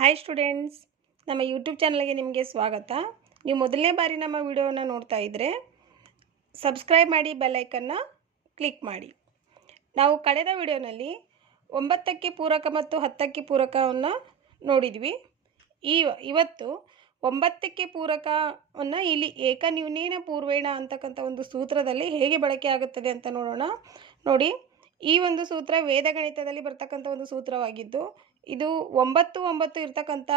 Hi students, ನಮ್ಮ YouTube ಚಾನಲ್ಗೆ ನಿಮಗೆ ಸ್ವಾಗತ. ನೀವು ಮೊದಲನೇ ಬಾರಿ ನಮ್ಮ ವಿಡಿಯೋನ ನೋಡ್ತಾ ಇದ್ದರೆ ಸಬ್ಸ್ಕ್ರೈಬ್ ಮಾಡಿ, ಬೆಲ್ ಐಕನ್ನ ಕ್ಲಿಕ್ ಮಾಡಿ. ನಾವು ಕಳೆದ ವಿಡಿಯೋನಲ್ಲಿ 9ಕ್ಕೆ ಪೂರಕ ಮತ್ತು 10ಕ್ಕೆ ಪೂರಕವನ್ನು ನೋಡಿದ್ವಿ. ಇವತ್ತು 9ಕ್ಕೆ ಪೂರಕವನ್ನು ಇಲ್ಲಿ ಏಕನ್ಯೂನೇನ ಪೂರ್ವೇಣ ಅಂತಕ್ಕಂಥ ಒಂದು ಸೂತ್ರದಲ್ಲಿ ಹೇಗೆ ಬಳಕೆ ಆಗುತ್ತದೆ ಅಂತ ನೋಡೋಣ. ನೋಡಿ, ಈ ಒಂದು ಸೂತ್ರ ವೇದಗಣಿತದಲ್ಲಿ ಬರ್ತಕ್ಕಂಥ ಒಂದು ಸೂತ್ರವಾಗಿದ್ದು, ಇದು 9 ಇರ್ತಕ್ಕಂಥ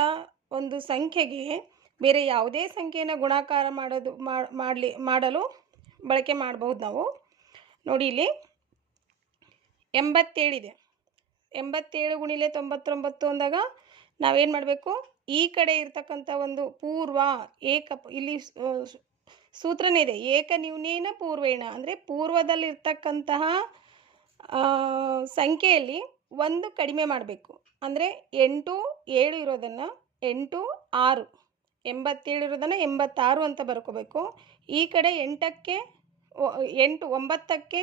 ಒಂದು ಸಂಖ್ಯೆಗೆ ಬೇರೆ ಯಾವುದೇ ಸಂಖ್ಯೆಯನ್ನು ಗುಣಾಕಾರ ಮಾಡಲು ಬಳಕೆ ಮಾಡಬಹುದು ನಾವು. ನೋಡಿ, ಇಲ್ಲಿ 87 ಇದೆ. 87 ಗುಣಿಲೆ 99 ಅಂದಾಗ ನಾವೇನು ಮಾಡಬೇಕು? ಈ ಕಡೆ ಇರ್ತಕ್ಕಂಥ ಒಂದು ಪೂರ್ವ ಇಲ್ಲಿ ಸೂತ್ರನೇ ಇದೆ, ಏಕನ್ಯೂನೇನ ಪೂರ್ವೇಣ, ಅಂದರೆ ಪೂರ್ವದಲ್ಲಿರ್ತಕ್ಕಂತಹ ಸಂಖ್ಯೆಯಲ್ಲಿ ಒಂದು ಕಡಿಮೆ ಮಾಡಬೇಕು. ಅಂದರೆ 8 7 ಇರೋದನ್ನು 8 6, 87 ಇರೋದನ್ನು 86 ಅಂತ ಬರ್ಕೋಬೇಕು. ಈ ಕಡೆ 8ಕ್ಕೆ 9ಕ್ಕೆ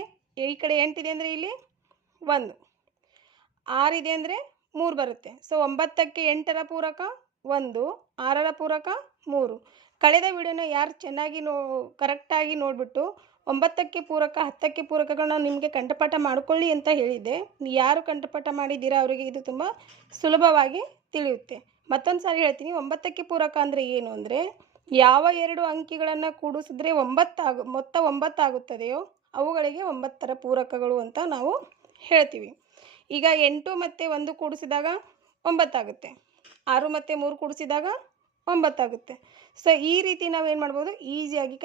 ಈ ಕಡೆ 8 ಇದೆ ಅಂದರೆ ಇಲ್ಲಿ 1, 6 ಇದೆ ಅಂದರೆ 3 ಬರುತ್ತೆ. ಸೊ 9ಕ್ಕೆ 8ರ ಪೂರಕ 1, 6ರ ಪೂರಕ 3. ಕಳೆದ ವಿಡಿಯೋನ ಯಾರು ಚೆನ್ನಾಗಿ ಕರೆಕ್ಟಾಗಿ ನೋಡಿಬಿಟ್ಟು 9ಕ್ಕೆ ಪೂರಕ 10ಕ್ಕೆ ಪೂರಕಗಳನ್ನ ನಿಮಗೆ ಕಂಠಪಾಠ ಮಾಡಿಕೊಳ್ಳಿ ಅಂತ ಹೇಳಿದ್ದೆ. ಯಾರು ಕಂಠಪಾಠ ಮಾಡಿದ್ದೀರಾ ಅವರಿಗೆ ಇದು ತುಂಬ ಸುಲಭವಾಗಿ ತಿಳಿಯುತ್ತೆ. ಮತ್ತೊಂದು ಸಾರಿ ಹೇಳ್ತೀನಿ, 9ಕ್ಕೆ ಪೂರಕ ಅಂದರೆ ಏನು ಅಂದರೆ, ಯಾವ 2 ಅಂಕಿಗಳನ್ನು ಕೂಡಿಸಿದ್ರೆ ಮೊತ್ತ 9 ಆಗುತ್ತದೆಯೋ ಅವುಗಳಿಗೆ 9ರ ಪೂರಕಗಳು ಅಂತ ನಾವು ಹೇಳ್ತೀವಿ. ಈಗ 8 ಮತ್ತು 1 ಕೂಡಿಸಿದಾಗ 9 ಆಗುತ್ತೆ, 6 ಮತ್ತು 3 ಕೂಡಿಸಿದಾಗ 9 ಆಗುತ್ತೆ. ಸೊ ಈ ರೀತಿ ನಾವೇನು ಮಾಡ್ಬೋದು? ಈಸಿಯಾಗಿ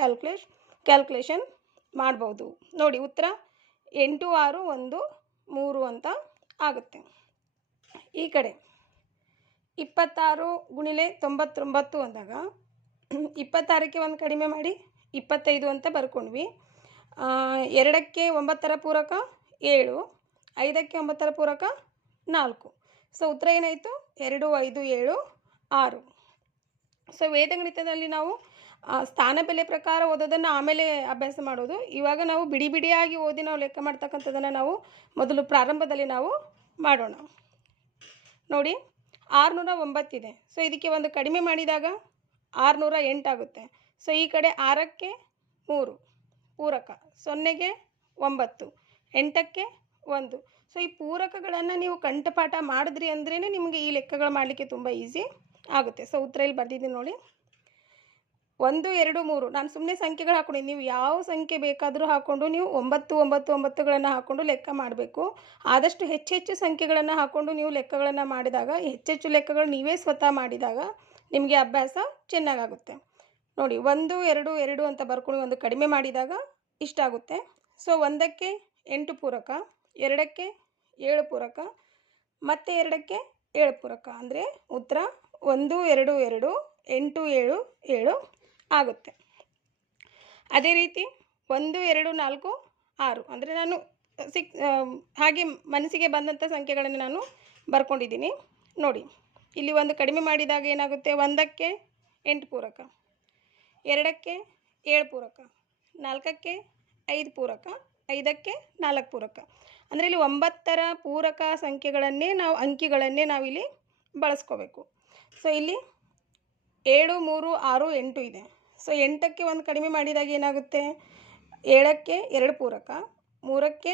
ಕ್ಯಾಲ್ಕುಲೇಷನ್ ಮಾಡ್ಬೋದು. ನೋಡಿ, ಉತ್ತರ 8 6 1 3 ಅಂತ ಆಗುತ್ತೆ. ಈ ಕಡೆ 26 ಗುಣಿಲೆ 99 ಅಂದಾಗ 26ಕ್ಕೆ 1 ಕಡಿಮೆ ಮಾಡಿ 25 ಅಂತ ಬರ್ಕೊಂಡ್ವಿ. 2ಕ್ಕೆ 9ರ ಪೂರಕ 7, 5ಕ್ಕೆ 9ರ ಪೂರಕ 4. ಸೊ ಉತ್ತರ ಏನಾಯಿತು? 2 5 7 6. ಸೊ ವೇದಗಣಿತದಲ್ಲಿ ನಾವು ಸ್ಥಾನ ಬೆಲೆ ಪ್ರಕಾರ ಓದೋದನ್ನು ಆಮೇಲೆ ಅಭ್ಯಾಸ ಮಾಡೋದು. ಇವಾಗ ನಾವು ಬಿಡಿಯಾಗಿ ಓದಿ ನಾವು ಲೆಕ್ಕ ಮಾಡ್ತಕ್ಕಂಥದ್ದನ್ನು ನಾವು ಮೊದಲು ಪ್ರಾರಂಭದಲ್ಲಿ ನಾವು ಮಾಡೋಣ. ನೋಡಿ, 609 ಇದೆ. ಸೊ ಇದಕ್ಕೆ 1 ಕಡಿಮೆ ಮಾಡಿದಾಗ 608 ಆಗುತ್ತೆ. ಸೊ ಈ ಕಡೆ 6ಕ್ಕೆ 3 ಪೂರಕ, 0ಗೆ 9, 8ಕ್ಕೆ 1. ಸೊ ಈ ಪೂರಕಗಳನ್ನು ನೀವು ಕಂಠಪಾಠ ಮಾಡಿದ್ರಿ ಅಂದ್ರೇ ನಿಮಗೆ ಈ ಲೆಕ್ಕಗಳು ಮಾಡಲಿಕ್ಕೆ ತುಂಬ ಈಸಿ ಆಗುತ್ತೆ. ಸೊ ಉತ್ತರ ಇಲ್ಲಿ ಬರ್ದಿದ್ದೀನಿ ನೋಡಿ, 1 2 3. ನಾನು ಸುಮ್ಮನೆ ಸಂಖ್ಯೆಗಳು ಹಾಕ್ಕೊಂಡಿದ್ದೀನಿ. ನೀವು ಯಾವ ಸಂಖ್ಯೆ ಬೇಕಾದರೂ ಹಾಕ್ಕೊಂಡು ನೀವು 9 ಹಾಕ್ಕೊಂಡು ಲೆಕ್ಕ ಮಾಡಬೇಕು. ಆದಷ್ಟು ಹೆಚ್ಚೆಚ್ಚು ಸಂಖ್ಯೆಗಳನ್ನು ಹಾಕ್ಕೊಂಡು ನೀವು ಲೆಕ್ಕಗಳನ್ನು ಮಾಡಿದಾಗ, ಹೆಚ್ಚೆಚ್ಚು ಲೆಕ್ಕಗಳು ನೀವೇ ಸ್ವತಃ ಮಾಡಿದಾಗ ನಿಮಗೆ ಅಭ್ಯಾಸ ಚೆನ್ನಾಗಾಗುತ್ತೆ. ನೋಡಿ, 1 2 2 ಅಂತ ಬರ್ಕೊಂಡು 1 ಕಡಿಮೆ ಮಾಡಿದಾಗ ಇಷ್ಟಾಗುತ್ತೆ. ಸೊ 1ಕ್ಕೆ 8 ಪೂರಕ, 2ಕ್ಕೆ 7 ಪೂರಕ, ಮತ್ತು 2ಕ್ಕೆ 7 ಪೂರಕ, ಅಂದರೆ ಉತ್ತರ 1 2 2 8 7 7 ಆಗುತ್ತೆ. ಅದೇ ರೀತಿ 1 2 4 6, ಅಂದರೆ ನಾನು ಹಾಗೆ ಮನಸ್ಸಿಗೆ ಬಂದಂಥ ಸಂಖ್ಯೆಗಳನ್ನು ನಾನು ಬರ್ಕೊಂಡಿದ್ದೀನಿ. ನೋಡಿ, ಇಲ್ಲಿ 1 ಕಡಿಮೆ ಮಾಡಿದಾಗ ಏನಾಗುತ್ತೆ? 1ಕ್ಕೆ 8 ಪೂರಕ, 2ಕ್ಕೆ 7 ಪೂರಕ, 4ಕ್ಕೆ 5 ಪೂರಕ, 5ಕ್ಕೆ 4 ಪೂರಕ. ಅಂದರೆ ಇಲ್ಲಿ 9ರ ಪೂರಕ ಅಂಕಿಗಳನ್ನೇ ನಾವಿಲ್ಲಿ ಬಳಸ್ಕೋಬೇಕು. ಸೊ ಇಲ್ಲಿ 7 3 6 8 ಇದೆ. ಸೊ 8ಕ್ಕೆ 1 ಕಡಿಮೆ ಮಾಡಿದಾಗ ಏನಾಗುತ್ತೆ? 7ಕ್ಕೆ 2 ಪೂರಕ, 3ಕ್ಕೆ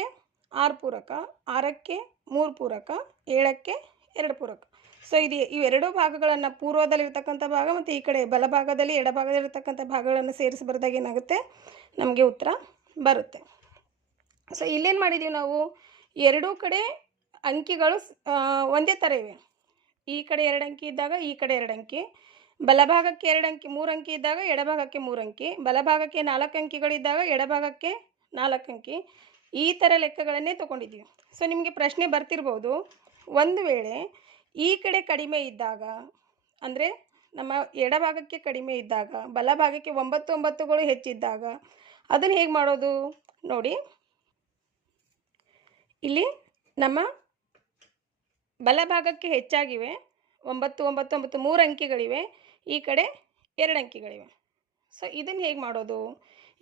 6 ಪೂರಕ, 6ಕ್ಕೆ 3 ಪೂರಕ, 7ಕ್ಕೆ 2 ಪೂರಕ. ಸೊ ಇವೆರಡೂ ಭಾಗಗಳನ್ನು, ಪೂರ್ವದಲ್ಲಿರ್ತಕ್ಕಂಥ ಭಾಗ ಮತ್ತು ಈ ಕಡೆ ಬಲಭಾಗದಲ್ಲಿ ಎಡಭಾಗದಲ್ಲಿರ್ತಕ್ಕಂಥ ಭಾಗಗಳನ್ನು ಸೇರಿಸಿ ಬರೆದಾಗ ಏನಾಗುತ್ತೆ? ನಮಗೆ ಉತ್ತರ ಬರುತ್ತೆ. ಸೊ ಇಲ್ಲೇನು ಮಾಡಿದ್ದೀವಿ ನಾವು? ಎರಡೂ ಕಡೆ ಅಂಕಿಗಳು ಒಂದೇ ಥರ ಇವೆ. ಈ ಕಡೆ 2 ಅಂಕಿ ಇದ್ದಾಗ ಈ ಕಡೆ 2 ಅಂಕಿ, ಬಲಭಾಗಕ್ಕೆ 2 ಅಂಕಿ 3 ಅಂಕಿ ಇದ್ದಾಗ ಎಡಭಾಗಕ್ಕೆ 3 ಅಂಕಿ, ಬಲಭಾಗಕ್ಕೆ 4 ಅಂಕಿಗಳಿದ್ದಾಗ ಎಡಭಾಗಕ್ಕೆ 4 ಅಂಕಿ, ಈ ಥರ ಲೆಕ್ಕಗಳನ್ನೇ ತೊಗೊಂಡಿದ್ದೀವಿ. ಸೊ ನಿಮಗೆ ಪ್ರಶ್ನೆ ಬರ್ತಿರ್ಬೋದು, ಒಂದು ವೇಳೆ ಈ ಕಡೆ ಕಡಿಮೆ ಇದ್ದಾಗ, ಅಂದರೆ ನಮ್ಮ ಎಡಭಾಗಕ್ಕೆ ಕಡಿಮೆ ಇದ್ದಾಗ ಬಲಭಾಗಕ್ಕೆ 9 9ಗಳು ಹೆಚ್ಚಿದ್ದಾಗ ಅದನ್ನು ಹೇಗೆ ಮಾಡೋದು? ನೋಡಿ, ಇಲ್ಲಿ ನಮ್ಮ ಬಲಭಾಗಕ್ಕೆ ಹೆಚ್ಚಾಗಿವೆ 9 9 9 3 ಅಂಕಿಗಳಿವೆ, ಈ ಕಡೆ 2 ಅಂಕಿಗಳಿವೆ. ಸೊ ಇದನ್ನು ಹೇಗೆ ಮಾಡೋದು?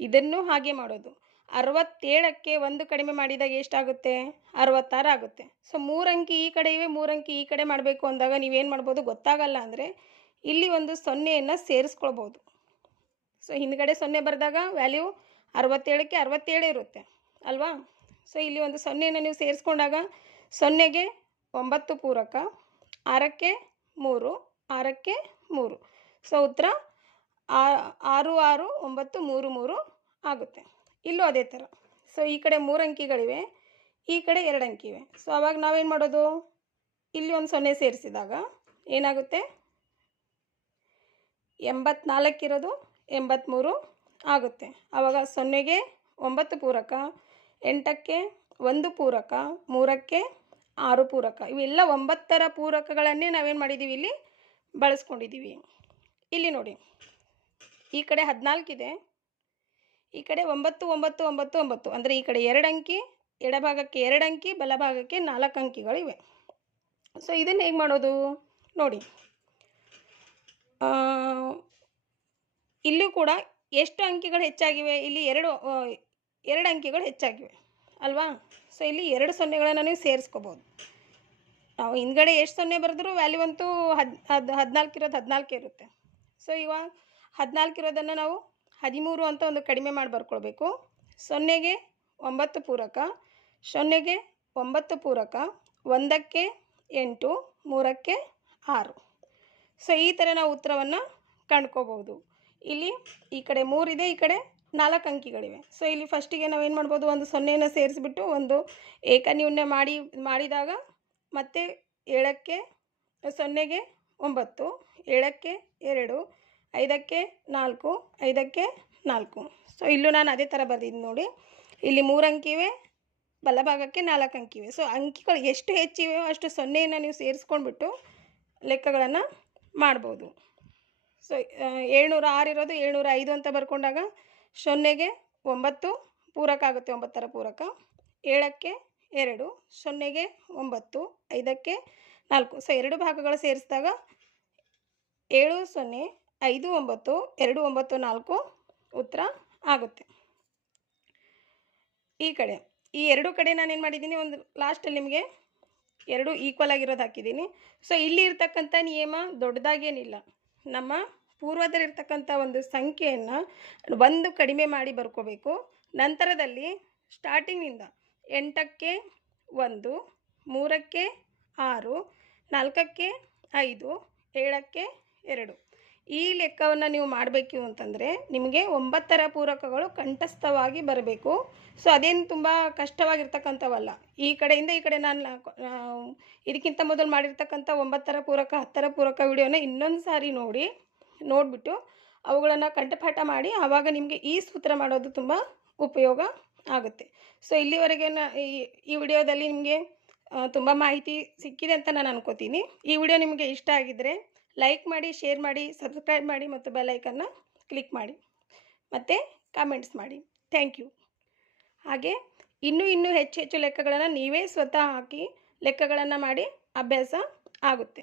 ಇದನ್ನು ಹಾಗೆ ಮಾಡೋದು. 67ಕ್ಕೆ 1 ಕಡಿಮೆ ಮಾಡಿದಾಗ ಎಷ್ಟಾಗುತ್ತೆ? 66 ಆಗುತ್ತೆ. ಸೊ 3 ಅಂಕಿ ಈ ಕಡೆ ಇವೆ, 3 ಅಂಕಿ ಈ ಕಡೆ ಮಾಡಬೇಕು ಅಂದಾಗ ನೀವೇನು ಮಾಡ್ಬೋದು? ಗೊತ್ತಾಗಲ್ಲ ಅಂದರೆ ಇಲ್ಲಿ ಒಂದು 0ಯನ್ನು ಸೇರಿಸ್ಕೊಳ್ಬೋದು. ಸೊ ಹಿಂದ್ಗಡೆ 0 ಬರೆದಾಗ ವ್ಯಾಲ್ಯೂ 67ಕ್ಕೆ 67 ಇರುತ್ತೆ ಅಲ್ವಾ? ಸೊ ಇಲ್ಲಿ ಒಂದು 0ಯನ್ನು ನೀವು ಸೇರಿಸ್ಕೊಂಡಾಗ 0ಗೆ 9 ಪೂರಕ, 6ಕ್ಕೆ 3, 6ಕ್ಕೆ 3. ಸೊ ಉತ್ತರ 6 6 9 3 3 ಆಗುತ್ತೆ. ಇಲ್ಲೂ ಅದೇ ಥರ. ಸೊ ಈ ಕಡೆ 3 ಅಂಕಿಗಳಿವೆ, ಈ ಕಡೆ 2 ಅಂಕಿ ಇವೆ. ಸೊ ಆವಾಗ ನಾವೇನು ಮಾಡೋದು? ಇಲ್ಲಿ ಒಂದು 0 ಸೇರಿಸಿದಾಗ ಏನಾಗುತ್ತೆ? 84 ಇರೋದು 83 ಆಗುತ್ತೆ. ಆವಾಗ 0ಗೆ 9 ಪೂರಕ, 8ಕ್ಕೆ 1 ಪೂರಕ, 3ಕ್ಕೆ 6 ಪೂರಕ. ಇವೆಲ್ಲ 9ರ ಪೂರಕಗಳನ್ನೇ ನಾವೇನು ಮಾಡಿದ್ದೀವಿ? ಇಲ್ಲಿ ಬಳಸ್ಕೊಂಡಿದ್ದೀವಿ. ಇಲ್ಲಿ ನೋಡಿ, ಈ ಕಡೆ 14 ಇದೆ, ಈ ಕಡೆ 9 9 9 9 ಅಂದರೆ ಈ ಕಡೆ 2 ಅಂಕಿ, ಎಡಭಾಗಕ್ಕೆ 2 ಅಂಕಿ, ಬಲಭಾಗಕ್ಕೆ 4 ಅಂಕಿಗಳಿವೆ. ಸೊ ಇದನ್ನು ಹೇಗೆ ಮಾಡೋದು ನೋಡಿ. ಇಲ್ಲೂ ಕೂಡ ಎಷ್ಟು ಅಂಕಿಗಳು ಹೆಚ್ಚಾಗಿವೆ? ಇಲ್ಲಿ 2 ಅಂಕಿಗಳು ಹೆಚ್ಚಾಗಿವೆ ಅಲ್ವಾ? ಸೊ ಇಲ್ಲಿ 2 0ಗಳನ್ನು ನೀವು ಸೇರಿಸ್ಕೋಬೋದು. ನಾವು ಹಿಂದ್ಗಡೆ ಎಷ್ಟು 0 ಬರೆದ್ರೂ ವ್ಯಾಲ್ಯೂ ಅಂತೂ 14 ಇರೋದು 14 ಇರುತ್ತೆ. ಸೊ ಇವಾಗ 14 ಇರೋದನ್ನು ನಾವು 13 ಅಂತ ಒಂದು ಕಡಿಮೆ ಮಾಡಿ ಬರ್ಕೊಳ್ಬೇಕು. 0ಗೆ 9 ಪೂರಕ, 0ಗೆ 9 ಪೂರಕ, 1ಕ್ಕೆ 8, 3ಕ್ಕೆ 6. ಸೊ ಈ ಥರ ನಾವು ಉತ್ತರವನ್ನು ಕಂಡ್ಕೋಬೋದು. ಇಲ್ಲಿ ಈ ಕಡೆ 3 ಇದೆ, ಈ ಕಡೆ 4 ಅಂಕಿಗಳಿವೆ. ಸೊ ಇಲ್ಲಿ ಫಸ್ಟಿಗೆ ನಾವೇನು ಮಾಡ್ಬೋದು? ಒಂದು 0ಯನ್ನು ಸೇರಿಸ್ಬಿಟ್ಟು ಒಂದು ಏಕನ್ಯೂನ್ಯ ಮಾಡಿದಾಗ ಮತ್ತೆ 7ಕ್ಕೆ 0ಗೆ 9, 7ಕ್ಕೆ 2, 5ಕ್ಕೆ 4, 5ಕ್ಕೆ 4. ಸೊ ಇಲ್ಲೂ ನಾನು ಅದೇ ಥರ ಬರೆದಿದ್ದು ನೋಡಿ. ಇಲ್ಲಿ 3 ಅಂಕಿವೆ, ಬಲಭಾಗಕ್ಕೆ 4 ಅಂಕಿವೆ. ಸೊ ಅಂಕಿಗಳು ಎಷ್ಟು ಹೆಚ್ಚಿವೆ ಅಷ್ಟು 0ಯನ್ನು ನೀವು ಸೇರಿಸ್ಕೊಂಡ್ಬಿಟ್ಟು ಲೆಕ್ಕಗಳನ್ನು ಮಾಡ್ಬೋದು. ಸೊ 706 ಇರೋದು 705 ಅಂತ ಬರ್ಕೊಂಡಾಗ 0ಗೆ 9 ಪೂರಕ ಆಗುತ್ತೆ, 9ರ ಪೂರಕ, 7ಕ್ಕೆ 2, 0ಗೆ 9, 5ಕ್ಕೆ 4. ಸೊ 2 ಭಾಗಗಳು ಸೇರಿಸಿದಾಗ 7 0 5 9 2 9 4 ಉತ್ತರ ಆಗುತ್ತೆ. ಈ ಕಡೆ ಈ 2 ಕಡೆ ನಾನೇನು ಮಾಡಿದ್ದೀನಿ? ಒಂದು ಲಾಸ್ಟಲ್ಲಿ ನಿಮಗೆ 2 ಈಕ್ವಲ್ ಆಗಿರೋದು ಹಾಕಿದ್ದೀನಿ. ಸೊ ಇಲ್ಲಿ ಇರ್ತಕ್ಕಂಥ ನಿಯಮ ದೊಡ್ಡದಾಗೇನಿಲ್ಲ. ನಮ್ಮ ಪೂರ್ವದಲ್ಲಿರ್ತಕ್ಕಂಥ ಒಂದು ಸಂಖ್ಯೆಯನ್ನು 1 ಕಡಿಮೆ ಮಾಡಿ ಬರ್ಕೋಬೇಕು. ನಂತರದಲ್ಲಿ ಸ್ಟಾರ್ಟಿಂಗಿನಿಂದ 8ಕ್ಕೆ 1, 3ಕ್ಕೆ 6, 4ಕ್ಕೆ 5, 7ಕ್ಕೆ 2 ಈ ಲೆಕ್ಕವನ್ನು ನೀವು ಮಾಡಬೇಕು ಅಂತಂದರೆ ನಿಮಗೆ 9ರ ಪೂರಕಗಳು ಕಂಠಸ್ಥವಾಗಿ ಬರಬೇಕು. ಸೊ ಅದೇನು ತುಂಬ ಕಷ್ಟವಾಗಿರ್ತಕ್ಕಂಥವಲ್ಲ. ಈ ಕಡೆಯಿಂದ ಈ ಕಡೆ ನಾನು ಇದಕ್ಕಿಂತ ಮೊದಲು ಮಾಡಿರ್ತಕ್ಕಂಥ 9ರ ಪೂರಕ 10ರ ಪೂರಕ ವಿಡಿಯೋನ ಇನ್ನೊಂದು ಸಾರಿ ನೋಡಿಬಿಟ್ಟು ಅವುಗಳನ್ನು ಕಂಠಪಾಠ ಮಾಡಿ ಆವಾಗ ನಿಮಗೆ ಈ ಸೂತ್ರ ಮಾಡೋದು ತುಂಬ ಉಪಯೋಗ ಆಗುತ್ತೆ. ಸೊ ಇಲ್ಲಿವರೆಗೆ ಈ ವಿಡಿಯೋದಲ್ಲಿ ನಿಮಗೆ ತುಂಬ ಮಾಹಿತಿ ಸಿಕ್ಕಿದೆ ಅಂತ ನಾನು ಅನ್ಕೋತೀನಿ. ಈ ವಿಡಿಯೋ ನಿಮಗೆ ಇಷ್ಟ ಆಗಿದ್ದರೆ ಲೈಕ್ ಮಾಡಿ, ಶೇರ್ ಮಾಡಿ, ಸಬ್ಸ್ಕ್ರೈಬ್ ಮಾಡಿ ಮತ್ತು ಬೆಲ್ ಐಕನ್ನ ಕ್ಲಿಕ್ ಮಾಡಿ ಮತ್ತು ಕಾಮೆಂಟ್ಸ್ ಮಾಡಿ. Thank you. ಹಾಗೆ ಇನ್ನೂ ಹೆಚ್ಚು ಲೆಕ್ಕಗಳನ್ನು ನೀವೇ ಸ್ವತಃ ಹಾಕಿ ಲೆಕ್ಕಗಳನ್ನು ಮಾಡಿ ಅಭ್ಯಾಸ ಆಗುತ್ತೆ.